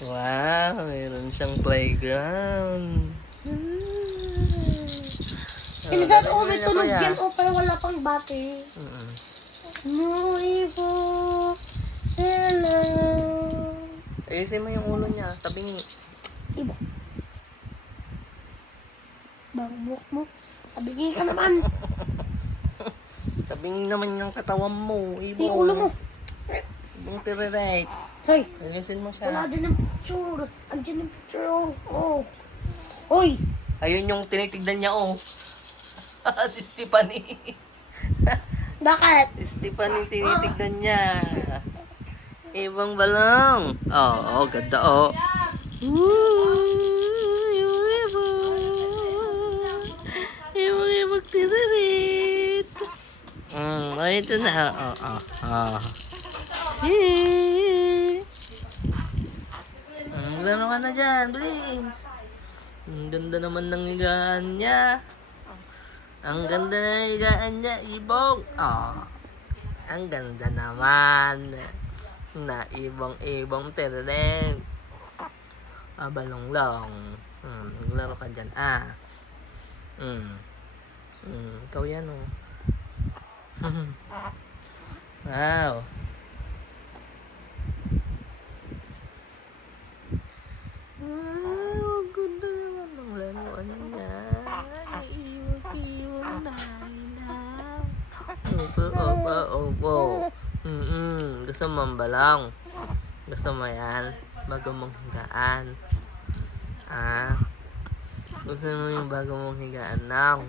Wow, mayroon siyang playground. Minsan oh, may galing tunog niya, dyan kuya. oh, pero wala pang bati. Mm. No evil, hello. Ayusin mo yung ulo niya. Tabingi. Iba. Bangmuk mo. Tabigay ka naman. Tabingi naman yung katawan mo. Yung ulo mo. Ibong tirerek. Hoy, Ayusin mo wala siya. din ang picture. Andiyan ang picture oh. Oh. Hoy, Ayun yung tinitignan niya, oh. Si Stephanie. bakit? Si Stephanie tinitignan niya. Ibang balong. Oo, ganda, oh. Ibang tiririt. Ito na. Yee. Laro ka na dyan, please. Ang ganda naman ng higaan niya. Ang ganda ng higaan niya, Ibong. Ang ganda naman. Na ibong tereng. Balong-long. Laro ka dyan, ikaw yan, oh. Wow. Wow, ganda naman ng laruan niya. Iwag-iwag na ilaw. Opo. Gusto mo ang balong? Gusto mo yan? Bago mong higaan. Gusto mo yung bago mong higaan lang?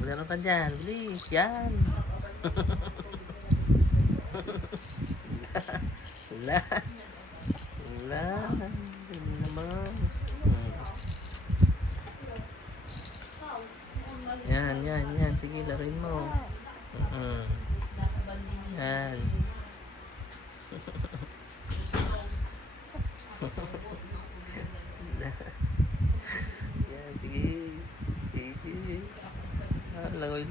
Laro ka dyan, please. Yan. Wala. Ganun naman. Yan. Sige, laruin mo. Yan. Yan, sige. Langoy.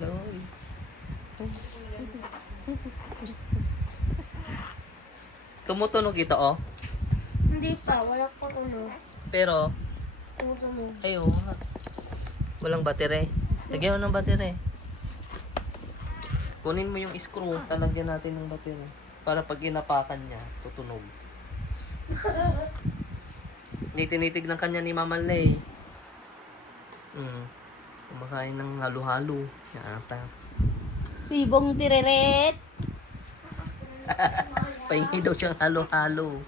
Tumutunog ito, oh. Hindi pa, wala pang ulo. Pero, Tumutunog. ayo, walang battery. Lagyan mo ng battery. Kunin mo yung screw, talagyan natin ng battery. Para pag inapakan niya, tutunog. Tinitig ng kanya ni Mama Lay. Kumakain ng halo-halo. Yata. Ibong tireret. Pahingi daw siyang halo-halo.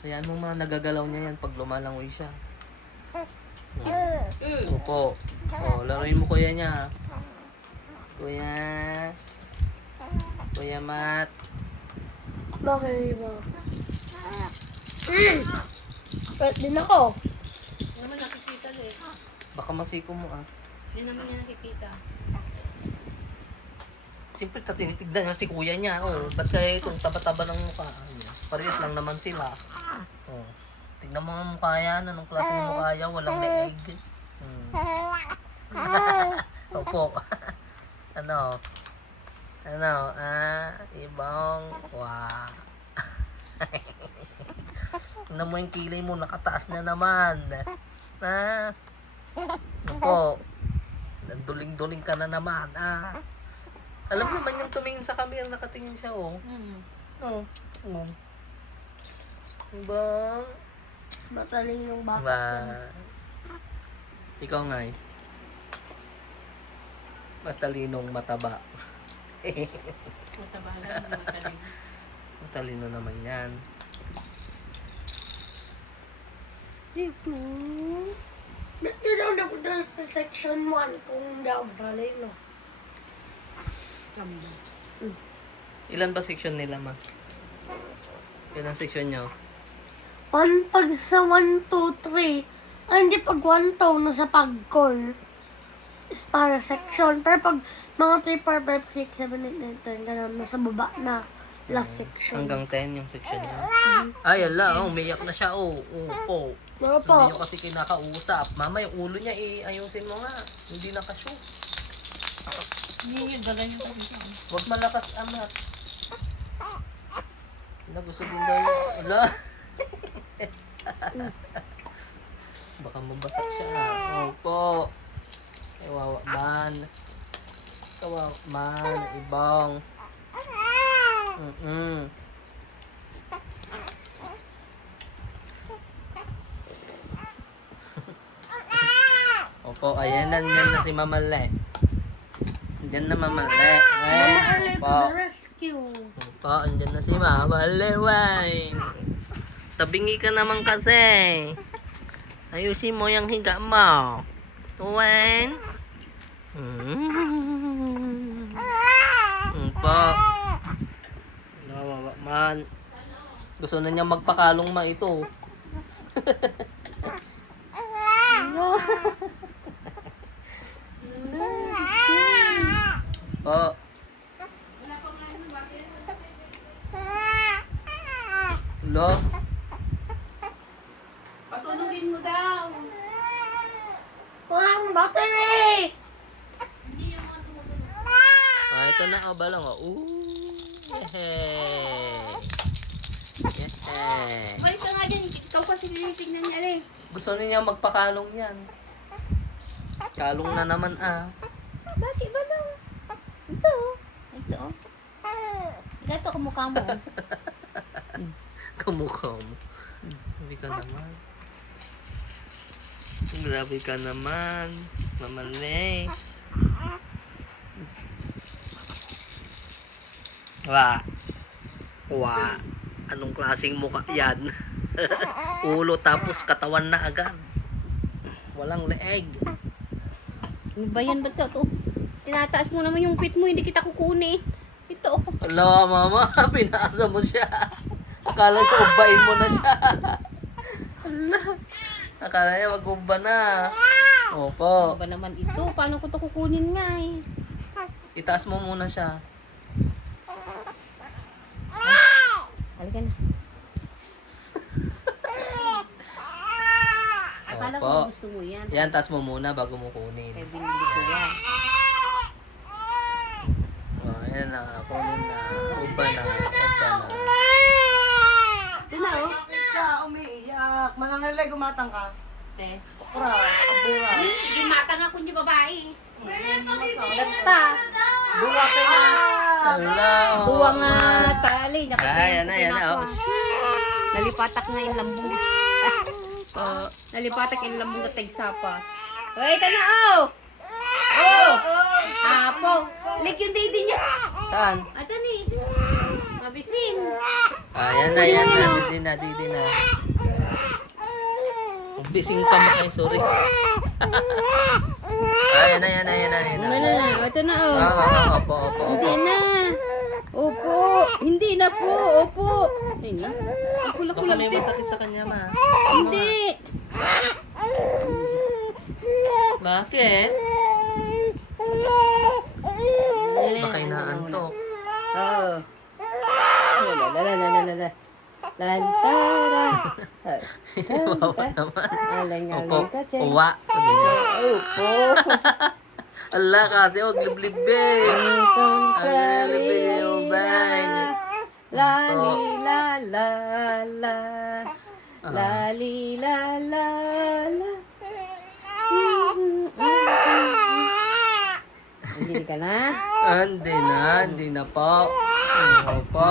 Ayan mo mga nagagalaw niya yan pag lumalangoy siya. Opo. Laruin mo kuya niya. Kuya Matt. Bakit ba? Pwede din ako. Hindi naman nakikita eh. Baka masiko mo, Hindi naman niya nakikita. Siyempre, tinitignan niya si kuya niya. Ba't kaya itong taba-taba ng mukha? Parehas lang naman sila. Tignan mo ang mukha yan. Anong klase ng mukha yan? Walang leeg. Opo. Ibang. Wow. Tignan mo yung kilay mo. Nakataas na naman. Opo. Duling-duling ka na naman. Alam naman yung tumingin sa camera, nakatingin siya, oh. Ibang. Mataling yung baka. Ba. Ikaw nga, matalinong mataba. Matabalan, mataling. Matalino naman yan. Ba't yun daw napunta sa section 1 kung hindi ako galing, no? Ilan ba section nila, ma? Ilan section nyo? Pag sa 1, 2, 3, hindi pag 1, 2, nasa pag-core, star section. Pero pag mga 3, 4, 5, 6, 7, 8, 9, 10, ganun, nasa baba na last section. Hanggang 10 yung section niya. Ay, ala, umiyak na siya, po. Pero Hindi po, nyo kasi kinakausap. Mama, yung ulo niya, ayusin mo nga. Hindi nakashoot. Hindi, bagay niyo kasi siya. Huwag malakas, anak. Wala, gusto din daw yun. Wala. Baka mabasak siya. Opo. Kawawa man. Kawawa man. Ibang. Opo, ayan na, yan na si Mama Le. Andyan na Mama Le. Mama Arle to Opo. the rescue. Opo, andyan na si Mama Le. Why? Tabingi ka naman kasi. Ayusin mo yung higa mo. Tuwen. Opo. Nawawa man. Gusto na niya magpakalong ma ito. Po. Lo. Patulungin mo daw. Walang battery! Hindi yung mga tumutulong. Ah, ito na ang balong. Ooh. Yehey. Yehey. Balik ka nga dyan. Ikaw kasi tinitignan niya eh. Gusto niya magpakalong yan. Kalong na naman ah. Bakit ba daw? Ito. Ito. Ito kumukha mo. Kamukha mo. Grabe ka naman. Grabe ka naman. Mama Le. Wa. Wa. Anong klaseng mukha yan? Ulo tapos katawan na agad. Walang leeg. Ano ba yan? Ba't ito? Tinataas mo naman yung pit mo. Hindi kita kukunin. Ito. Ala, mama. Pinaasa mo siya. Akala ko ubain mo na siya. Ala. Akala niya mag-uba na. Ano Opo. ba naman ito? Paano ko ito kukunin nga eh? Itaas mo muna siya. Halika na. Akala ko Opo. gusto mo yan. Yan, taas mo muna bago mo kunin. Kaya binili ko yan. Oh, yan na. Kunin na. Uba na. Uba na. Ito na oh. Bakit ka umiiyak? Manangalay, gumatang ka. Te. Okra, abura. Hindi matang ako yung babae. Dagta. Buwa pa na. Hello. Buwang tali. Yan na, yan na. Oh. Nalipatak nga yung lambong. Oh. Nalipatak yung lambong na tagsapa. Wait, ano oh! Oh! Apo! Lig yung daddy niya. Saan? Ato ni. Mabisin. Ah, yan na, yan na. Didi na, didi na. Bising ka mo. Ay, sorry. Ah, yan na, yan na, yan na, yan na. Ano na? Ito na oh. Opo, opo, Hindi opo. na. Opo. Hindi na po. Opo. Hindi na. Ang Baka kulag-kulag may din. masakit sa kanya, ma. Hindi. Bakit? Baka inaantok. Oo. Lalalala. Lantara. Wawa naman. Alang-alang Opo. ka, Chen. Uwa. Sabi niya. Opo. Ala kasi, huwag liblibin. Ang liblibin, ubay. Lali la la la. Ah. Lali la la la. Hindi ka na? Hindi na po. Opo.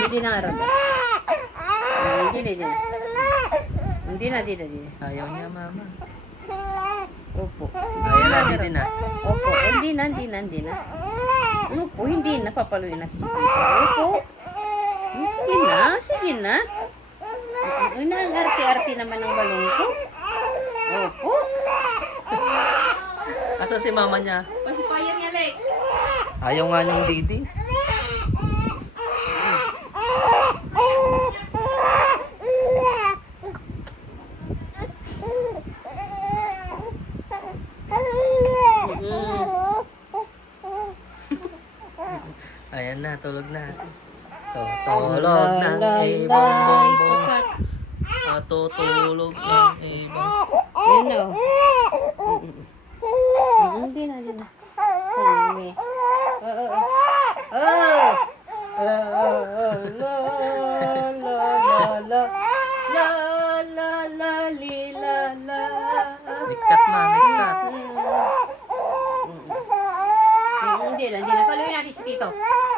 Hindi na nga raga. Hindi na. Hindi na. Ayaw niya, mama. Opo. Ayan na, didi na. Opo. Hindi na. Ano po? Hindi na. Papaluin na si Opo. Sige na. Ano na, ang arte-arte naman ng balong ko. Opo. Asa si mama niya? Pasipayan niya, Lek. Ayaw nga niyang didi. Ayan na, tulog na. Tulog ng ibang bongbong. Tutulog ng ibang. Yan o. Hindi na, hindi na. Hindi. La, la, la. La, la, la, li, la, la. Nagkat ma, nagkat. Hindi na. Paluin natin si Tito.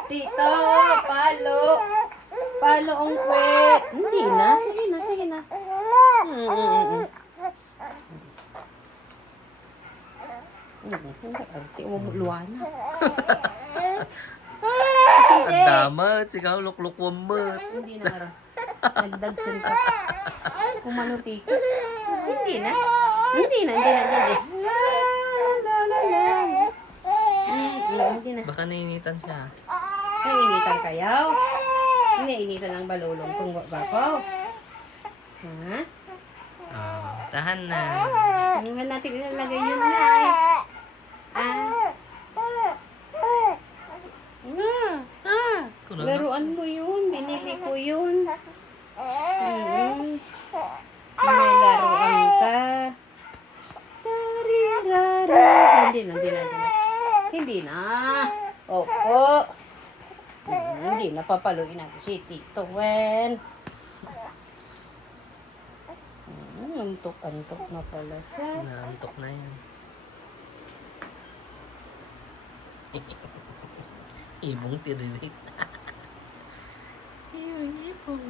Tito, palo. Palo ang kwet. Hindi na. Sige na. Arte mo luwana. Ang damat, sigaw lukluk wambat. Hindi na mara. Nagdagsan ka. Kumano Tito. Hindi na. Hindi na. Hindi na. Baka nainitan siya. Nainitan kayaw? Nainitan ang balulong kung babaw. Ha? Oh, tahan na. Ang natin ilalagay yun na. Kulang na. Laruan mo yun. Binili ko yun. May laruan ka. Tarirara. Hindi na. Opo. Hindi na papaluin ako si Tito Wen. Antok na pala siya. Naantok na yun. Ibong tiririt. Ibong.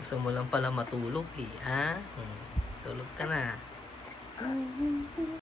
Gusto mo lang pala matulog eh, ha? Tulog ka na.